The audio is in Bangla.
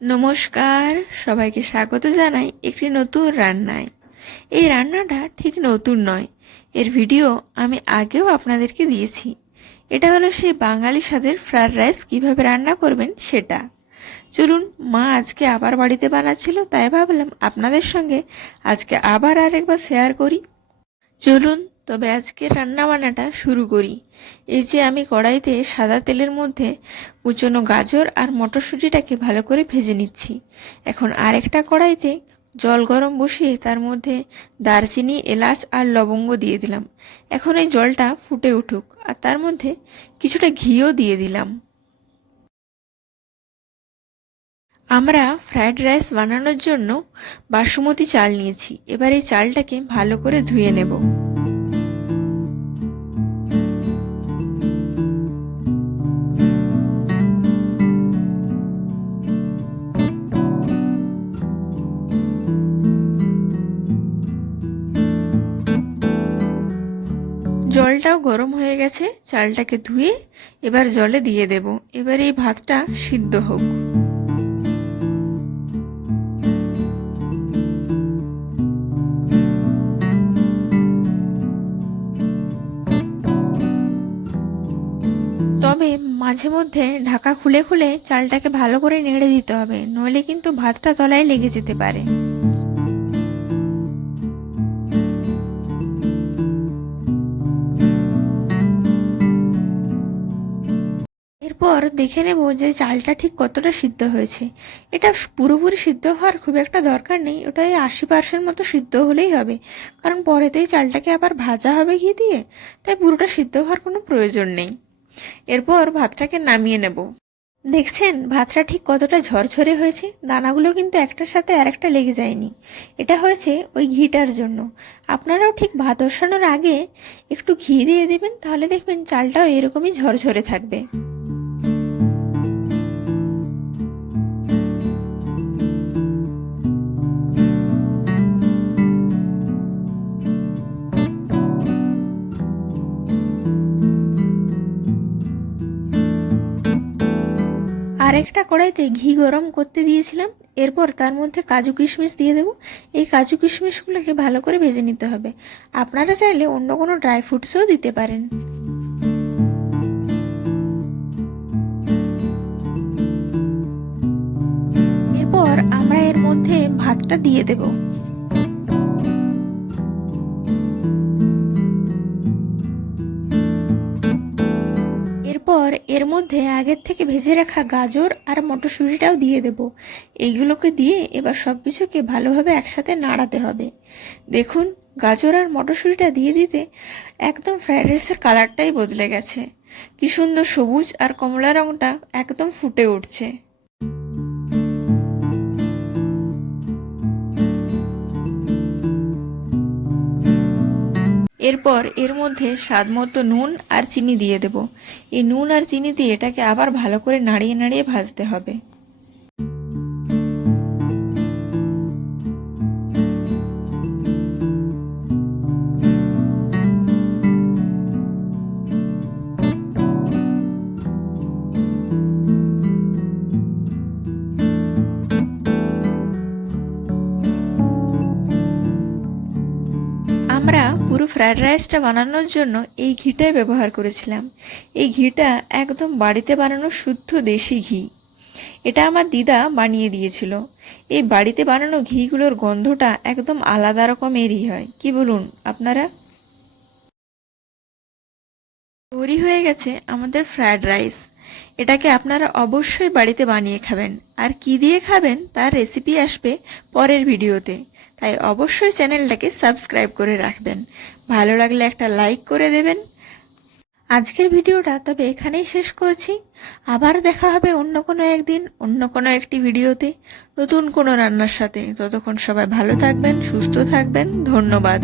নমস্কার, সবাইকে স্বাগত জানাই একটি নতুন রান্নায়। এই রান্নাটা ঠিক নতুন নয়, এর ভিডিও আমি আগেও আপনাদেরকে দিয়েছি। এটা হলো সেই বাঙালি স্বাদের ফ্রায়েড রাইস কিভাবে রান্না করবেন সেটা। চলুন, মা আজকে আবার বাড়িতে বানাচ্ছিল, তাই ভাবলাম আপনাদের সঙ্গে আজকে আবার আরেকবার শেয়ার করি। চলুন তবে আজকে রান্না বান্নাটা শুরু করি। এই যে আমি কড়াইতে সাদা তেলের মধ্যে কুচনো গাজর আর মটরশুঁটিটাকে ভালো করে ভেজে নিচ্ছি। এখন আরেকটা কড়াইতে জল গরম বসিয়ে তার মধ্যে দারচিনি, এলাচ আর লবঙ্গ দিয়ে দিলাম। এখন এই জলটা ফুটে উঠুক, আর তার মধ্যে কিছুটা ঘিও দিয়ে দিলাম। আমরা ফ্রায়েড রাইস বানানোর জন্য বাসমতি চাল নিয়েছি। এবার এই চালটাকে ভালো করে ধুয়ে নেব। জলটাও গরম হয়ে গেছে, চালটাকে ধুয়ে এবার জলে দিয়ে দেব। এবার এই ভাতটা সিদ্ধ হোক। তবে মাঝে মধ্যে ঢাকা খুলে খুলে চালটাকে ভালো করে নেড়ে দিতে হবে, নইলে কিন্তু ভাতটা তলায় লেগে যেতে পারে। এরপর দেখে নেব যে চালটা ঠিক কতটা সিদ্ধ হয়েছে। এটা পুরোপুরি সিদ্ধ হওয়ার খুব একটা দরকার নেই, ওটা 80% মতো সিদ্ধ হলেই হবে, কারণ পরে তো এই চালটাকে আবার ভাজা হবে ঘি দিয়ে, তাই পুরোটা সিদ্ধ হওয়ার কোনো প্রয়োজন নেই। এরপর ভাতটাকে নামিয়ে নেব। দেখছেন ভাতটা ঠিক কতটা ঝরঝরে হয়েছে, দানাগুলো কিন্তু একটার সাথে আরেকটা লেগে যায়নি। এটা হয়েছে ওই ঘিটার জন্য। আপনারাও ঠিক ভাত বসানোর আগে একটু ঘি দিয়ে দিবেন, তাহলে দেখবেন চালটাও এরকমই ঝরঝরে থাকবে। আরেকটা কড়াইতে ঘি গরম করতে দিয়েছিলাম। এরপর তার মধ্যে কাজু কিশমিশ দিয়ে দেব। এই কাজু কিশমিশগুলোকে ভালো করে ভেজে নিতে হবে। আপনারা চাইলে অন্য কোনো ড্রাই ফ্রুটসও দিতে পারেন। এরপর আমরা এর মধ্যে ভাতটা দিয়ে দেব। এরপর এর মধ্যে আগের থেকে ভেজে রাখা গাজর আর মটরশুঁটিটাও দিয়ে দেব। এইগুলোকে দিয়ে এবার সব কিছুকে ভালোভাবে একসাথে নাড়াতে হবে। দেখুন, গাজর আর মটরশুঁটিটা দিয়ে দিতে একদম ফ্রায়েড রাইসের কালারটাই বদলে গেছে। কি সুন্দর সবুজ আর কমলা রঙটা একদম ফুটে উঠছে। এরপর এর মধ্যে স্বাদমতো নুন আর চিনি দিয়ে দেব। এই নুন আর চিনি দিয়ে এটাকে আবার ভালো করে নাড়িয়ে নাড়িয়ে ভাজতে হবে। আমরা পুরো ফ্রায়েড রাইসটা বানানোর জন্য এই ঘিটাই ব্যবহার করেছিলাম। এই ঘিটা একদম বাড়িতে বানানো শুদ্ধ দেশি ঘি। এটা আমার দিদা বানিয়ে দিয়েছিল। এই বাড়িতে বানানো ঘিগুলোর গন্ধটা একদম আলাদা রকমেরই হয়, কি বলুন আপনারা? তৈরি হয়ে গেছে আমাদের ফ্রায়েড রাইস। এটাকে আপনারা অবশ্যই বাড়িতে বানিয়ে খাবেন, আর কি দিয়ে খাবেন তার রেসিপি আসবে পরের ভিডিওতে। তাই অবশ্যই চ্যানেলটাকে সাবস্ক্রাইব করে রাখবেন। ভালো লাগলে একটা লাইক করে দেবেন। আজকের ভিডিওটা তবে এখানেই শেষ করছি। আবার দেখা হবে অন্য কোনো একদিন, অন্য কোনো একটি ভিডিওতে, নতুন কোনো রান্নার সাথে। ততক্ষণ সবাই ভালো থাকবেন, সুস্থ থাকবেন। ধন্যবাদ।